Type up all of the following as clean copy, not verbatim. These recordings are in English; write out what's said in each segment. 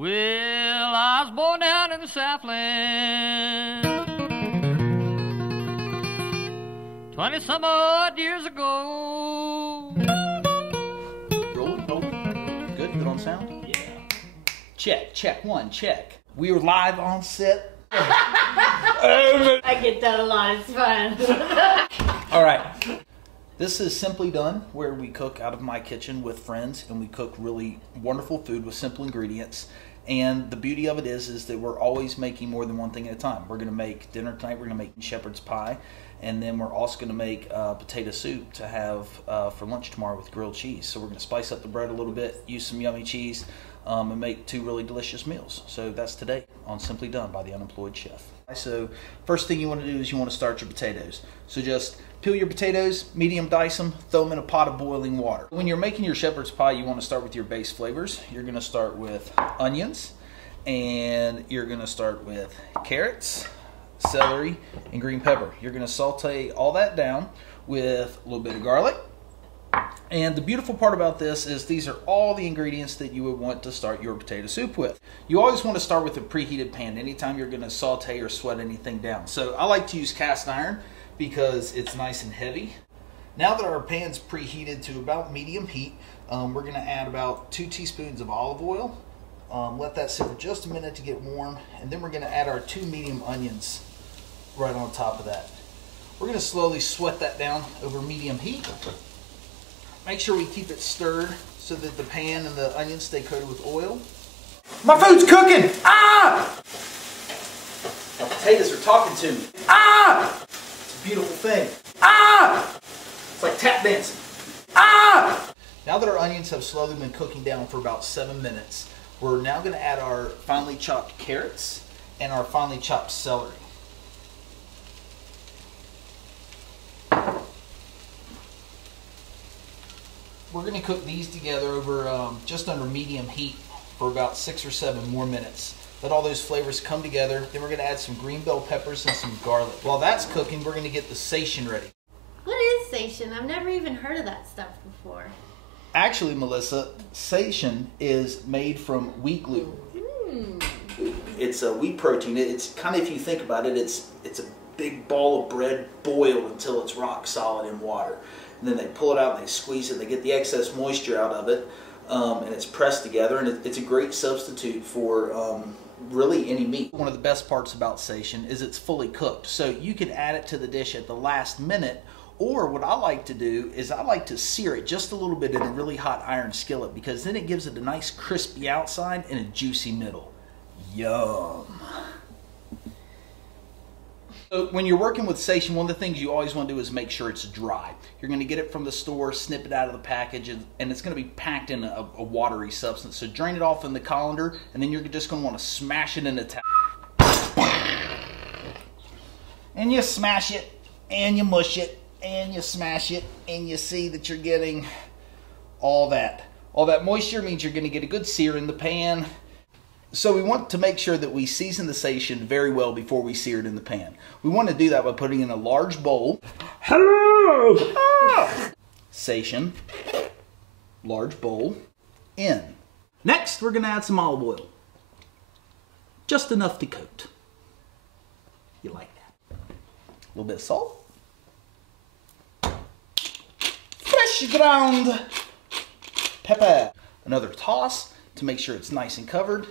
Well, I was born down in the Southland 20-some odd years ago. Rolling. Good on sound? Yeah. Check, one, check. We are live on set. I get that a lot, it's fun. All right. This is Simply Done, where we cook out of my kitchen with friends, and we cook really wonderful food with simple ingredients. And the beauty of it is that we're always making more than one thing at a time. We're going to make dinner tonight. We're going to make shepherd's pie, and then we're also going to make potato soup to have for lunch tomorrow with grilled cheese. So we're going to spice up the bread a little bit, use some yummy cheese, and make two really delicious meals. So that's today on Simply Done by the Unemployed Chef. So first thing you want to do is you want to start your potatoes. So just peel your potatoes, medium dice them, throw them in a pot of boiling water. When you're making your shepherd's pie, you want to start with your base flavors. You're going to start with onions, and you're going to start with carrots, celery, and green pepper. You're going to saute all that down with a little bit of garlic. And the beautiful part about this is these are all the ingredients that you would want to start your potato soup with. You always want to start with a preheated pan anytime you're going to saute or sweat anything down. So I like to use cast iron because it's nice and heavy. Now that our pan's preheated to about medium heat, we're going to add about 2 teaspoons of olive oil. Let that sit for just a minute to get warm, and then we're going to add our 2 medium onions right on top of that. We're going to slowly sweat that down over medium heat. Make sure we keep it stirred so that the pan and the onions stay coated with oil. My food's cooking! Ah! The potatoes are talking to me. Ah! It's a beautiful thing. Ah! It's like tap dancing. Ah! Now that our onions have slowly been cooking down for about 7 minutes, we're now going to add our finely chopped carrots and our finely chopped celery. We're going to cook these together over just under medium heat for about 6 or 7 more minutes. Let all those flavors come together. Then we're going to add some green bell peppers and some garlic. While that's cooking, we're going to get the sation ready. What is sation? I've never even heard of that stuff before. Actually, Melissa, sation is made from wheat gluten. It's a wheat protein. It's kind of, if you think about it, it's a big ball of bread boiled until it's rock solid in water. And then they pull it out and they squeeze it, they get the excess moisture out of it, and it's pressed together, and it's a great substitute for really any meat. One of the best parts about sation is it's fully cooked, so you can add it to the dish at the last minute, or what I like to do is I like to sear it just a little bit in a really hot iron skillet, because then it gives it a nice crispy outside and a juicy middle. Yum! So when you're working with sation, one of the things you always want to do is make sure it's dry. You're going to get it from the store, snip it out of the package, and it's going to be packed in a watery substance. So drain it off in the colander, and then you're just going to want to smash it in a towel. And you smash it, and you mush it, and you smash it, and you see that you're getting all that. All that moisture means you're going to get a good sear in the pan. So we want to make sure that we season the sation very well before we sear it in the pan. We want to do that by putting in a large bowl. Hello! Ah! Sation, large bowl, in. Next, we're going to add some olive oil. Just enough to coat. You like that? A little bit of salt. Fresh ground pepper. Another toss to make sure it's nice and covered.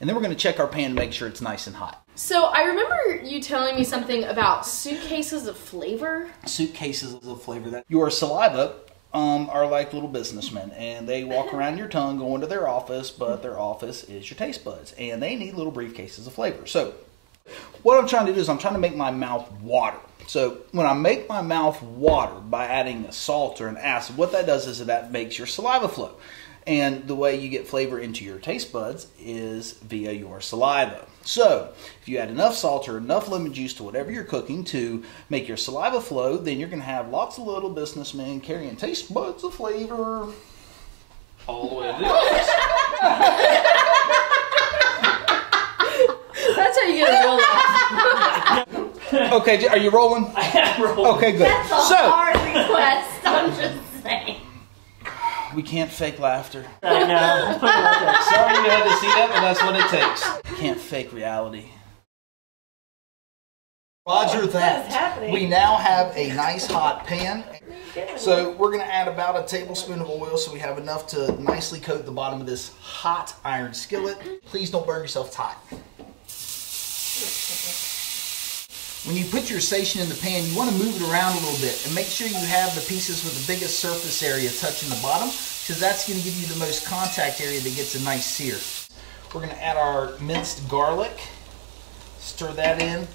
And then we're going to check our pan to make sure it's nice and hot. So I remember you telling me something about suitcases of flavor. Suitcases of flavor. That your saliva are like little businessmen, and they walk around your tongue going to their office, but their office is your taste buds, and they need little briefcases of flavor. So what I'm trying to do is I'm trying to make my mouth water. So when I make my mouth water by adding a salt or an acid, what that does is that makes your saliva flow. And the way you get flavor into your taste buds is via your saliva. So if you add enough salt or enough lemon juice to whatever you're cooking to make your saliva flow, then you're going to have lots of little businessmen carrying taste buds of flavor all the way to the office. That's how you get a roll off. Okay, are you rolling? I am rolling. Okay, good. That's a hard request, I'm just saying. We can't fake laughter. I know. Sorry you had to see that, but that's what it takes. Can't fake reality. Roger that. We now have a nice hot pan. So we're going to add about a tablespoon of oil so we have enough to nicely coat the bottom of this hot iron skillet. Please don't burn yourself hot. When you put your sation in the pan, you want to move it around a little bit and make sure you have the pieces with the biggest surface area touching the bottom, because that's going to give you the most contact area that gets a nice sear. We're going to add our minced garlic, stir that in.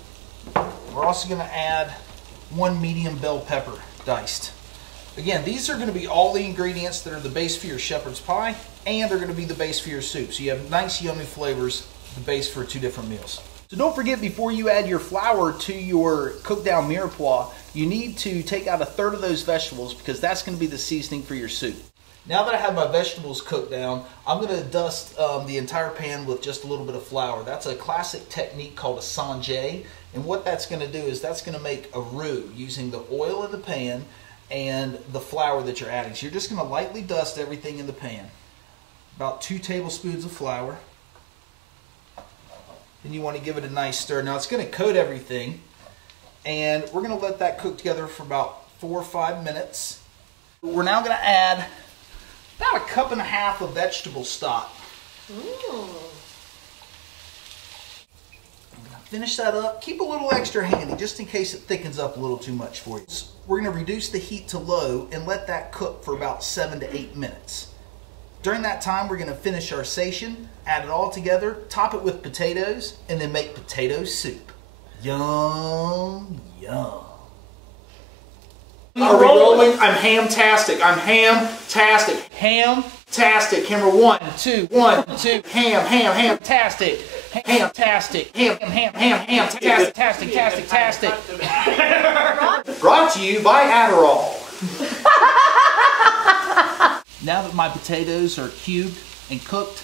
We're also going to add 1 medium bell pepper diced. Again, these are going to be all the ingredients that are the base for your shepherd's pie, and they're going to be the base for your soup. So you have nice yummy flavors, the base for 2 different meals. So don't forget, before you add your flour to your cooked down mirepoix, you need to take out 1/3 of those vegetables, because that's going to be the seasoning for your soup. Now that I have my vegetables cooked down, I'm going to dust the entire pan with just a little bit of flour. That's a classic technique called a sanjay. And what that's going to do is that's going to make a roux using the oil in the pan and the flour that you're adding. So you're just going to lightly dust everything in the pan. About 2 tablespoons of flour. Then you want to give it a nice stir. Now it's going to coat everything, and we're going to let that cook together for about 4 or 5 minutes. We're now going to add about 1.5 cups of vegetable stock. Ooh. Finish that up. Keep a little extra handy just in case it thickens up a little too much for you. We're going to reduce the heat to low and let that cook for about 7 to 8 minutes. During that time, we're going to finish our sation, add it all together, top it with potatoes, and then make potato soup. Yum, yum. Are we rolling? I'm ham-tastic. I'm ham-tastic. Ham-tastic. Camera 1, 2, 1, 2. ham-tastic. Ham-tastic. Ham-tastic. Brought to you by Adderall. Now that my potatoes are cubed and cooked,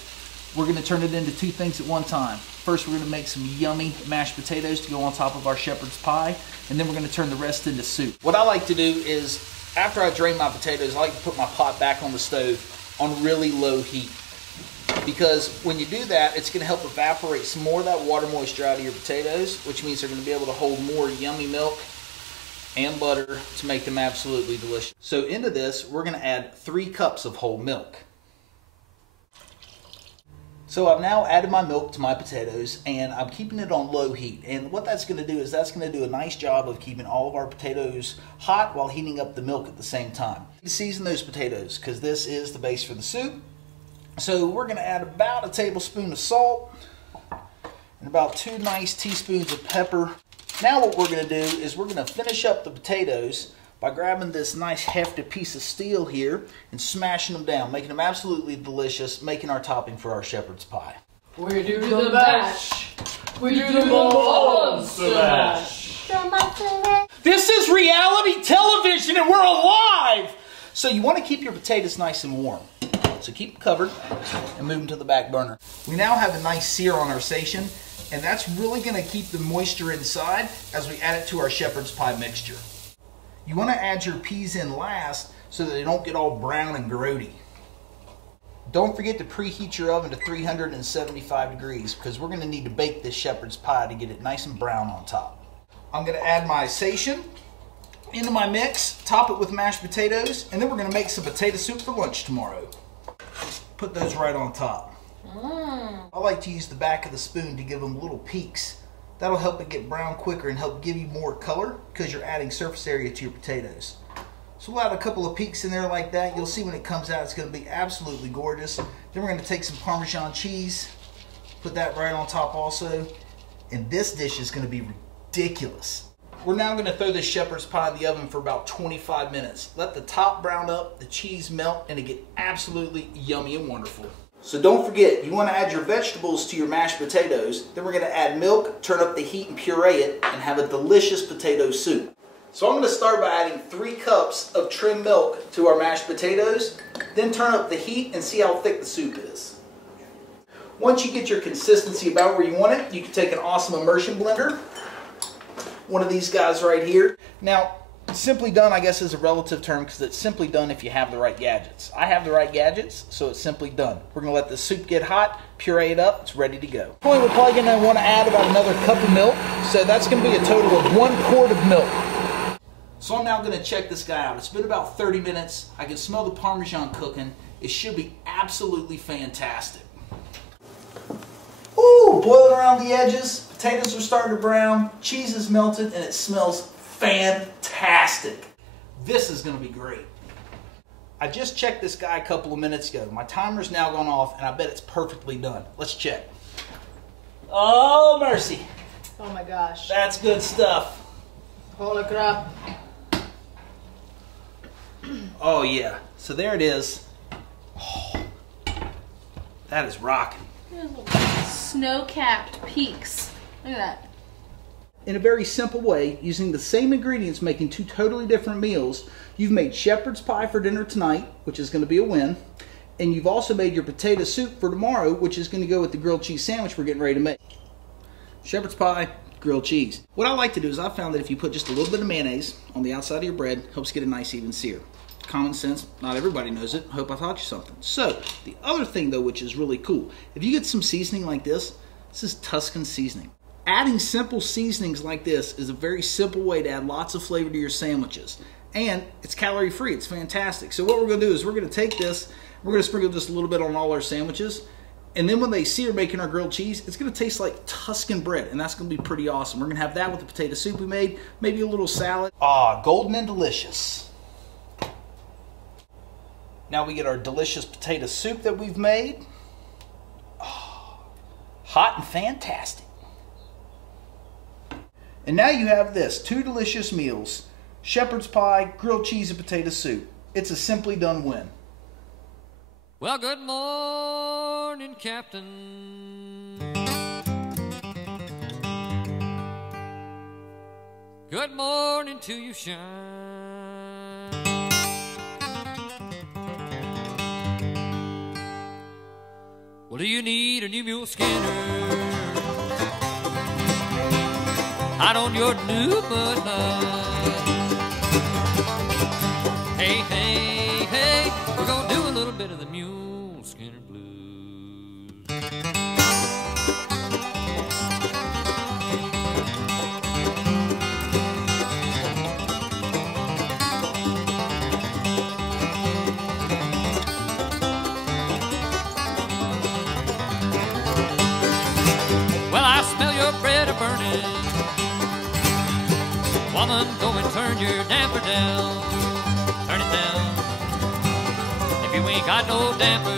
we're going to turn it into 2 things at one time. First, we're going to make some yummy mashed potatoes to go on top of our shepherd's pie, and then we're going to turn the rest into soup. What I like to do is, after I drain my potatoes, I like to put my pot back on the stove on really low heat. Because when you do that, it's going to help evaporate some more of that water moisture out of your potatoes, which means they're going to be able to hold more yummy milk and butter to make them absolutely delicious. So into this, we're going to add 3 cups of whole milk. So I've now added my milk to my potatoes, and I'm keeping it on low heat. And what that's going to do is that's going to do a nice job of keeping all of our potatoes hot while heating up the milk at the same time. Season those potatoes, because this is the base for the soup. So we're going to add about 1 tablespoon of salt and about 2 nice teaspoons of pepper. Now what we're going to do is we're going to finish up the potatoes by grabbing this nice hefty piece of steel here and smashing them down, making them absolutely delicious, making our topping for our shepherd's pie. We do the mash. We do the monster mash. This is reality television and we're alive! So you want to keep your potatoes nice and warm. So keep them covered and move them to the back burner. We now have a nice sear on our sation, and that's really going to keep the moisture inside as we add it to our shepherd's pie mixture. You want to add your peas in last so that they don't get all brown and grody. Don't forget to preheat your oven to 375 degrees because we're going to need to bake this shepherd's pie to get it nice and brown on top. I'm going to add my sation into my mix, top it with mashed potatoes, and then we're going to make some potato soup for lunch tomorrow. Put those right on top. I like to use the back of the spoon to give them little peaks. That'll help it get brown quicker and help give you more color because you're adding surface area to your potatoes. So we'll add a couple of peaks in there like that. You'll see when it comes out, it's going to be absolutely gorgeous. Then we're going to take some Parmesan cheese, put that right on top also. And this dish is going to be ridiculous. We're now going to throw this shepherd's pie in the oven for about 25 minutes. Let the top brown up, the cheese melt, and it get absolutely yummy and wonderful. So don't forget, you want to add your vegetables to your mashed potatoes. Then we're going to add milk, turn up the heat and puree it, and have a delicious potato soup. So I'm going to start by adding 3 cups of trimmed milk to our mashed potatoes. Then turn up the heat and see how thick the soup is. Once you get your consistency about where you want it, you can take an awesome immersion blender. One of these guys right here. Now, Simply done, I guess, is a relative term because it's simply done if you have the right gadgets. I have the right gadgets, so it's simply done. We're going to let the soup get hot, puree it up, it's ready to go. We're probably going to want to add about another cup of milk, so that's going to be a total of 1 quart of milk. So I'm now going to check this guy out. It's been about 30 minutes. I can smell the Parmesan cooking. It should be absolutely fantastic. Ooh, boiling around the edges. Potatoes are starting to brown. Cheese is melted, and it smells fantastic. This is going to be great. I just checked this guy a couple of minutes ago. My timer's now gone off, and I bet it's perfectly done. Let's check. Oh, mercy. Oh my gosh. That's good stuff. Holy crap. Oh, yeah. So there it is. Oh, that is rocking. Snow-capped peaks. Look at that. In a very simple way, using the same ingredients, making 2 totally different meals, you've made shepherd's pie for dinner tonight, which is going to be a win, and you've also made your potato soup for tomorrow, which is going to go with the grilled cheese sandwich we're getting ready to make. Shepherd's pie, grilled cheese. What I like to do is I've found that if you put just a little bit of mayonnaise on the outside of your bread, it helps get a nice even sear. Common sense, not everybody knows it. Hope I taught you something. So, the other thing though, which is really cool, if you get some seasoning like this is Tuscan seasoning. Adding simple seasonings like this is a very simple way to add lots of flavor to your sandwiches. And it's calorie free, it's fantastic. So what we're gonna do is we're gonna take this, we're gonna sprinkle just a little bit on all our sandwiches, and then when they see her making our grilled cheese, it's gonna taste like Tuscan bread, and that's gonna be pretty awesome. We're gonna have that with the potato soup we made, maybe a little salad. Ah, golden and delicious. Now we get our delicious potato soup that we've made. Oh, hot and fantastic. And now you have this, 2 delicious meals, shepherd's pie, grilled cheese, and potato soup. It's a simply done win. Well, good morning, Captain. Good morning to you, shine. Well, do you need a new mule skinner? Out on your new mud line. Hey, hey, hey, we're gonna do a little bit of the mule skinner blues. Well, I smell your bread a-burning. Woman, go and turn your damper down. Turn it down. If you ain't got no damper,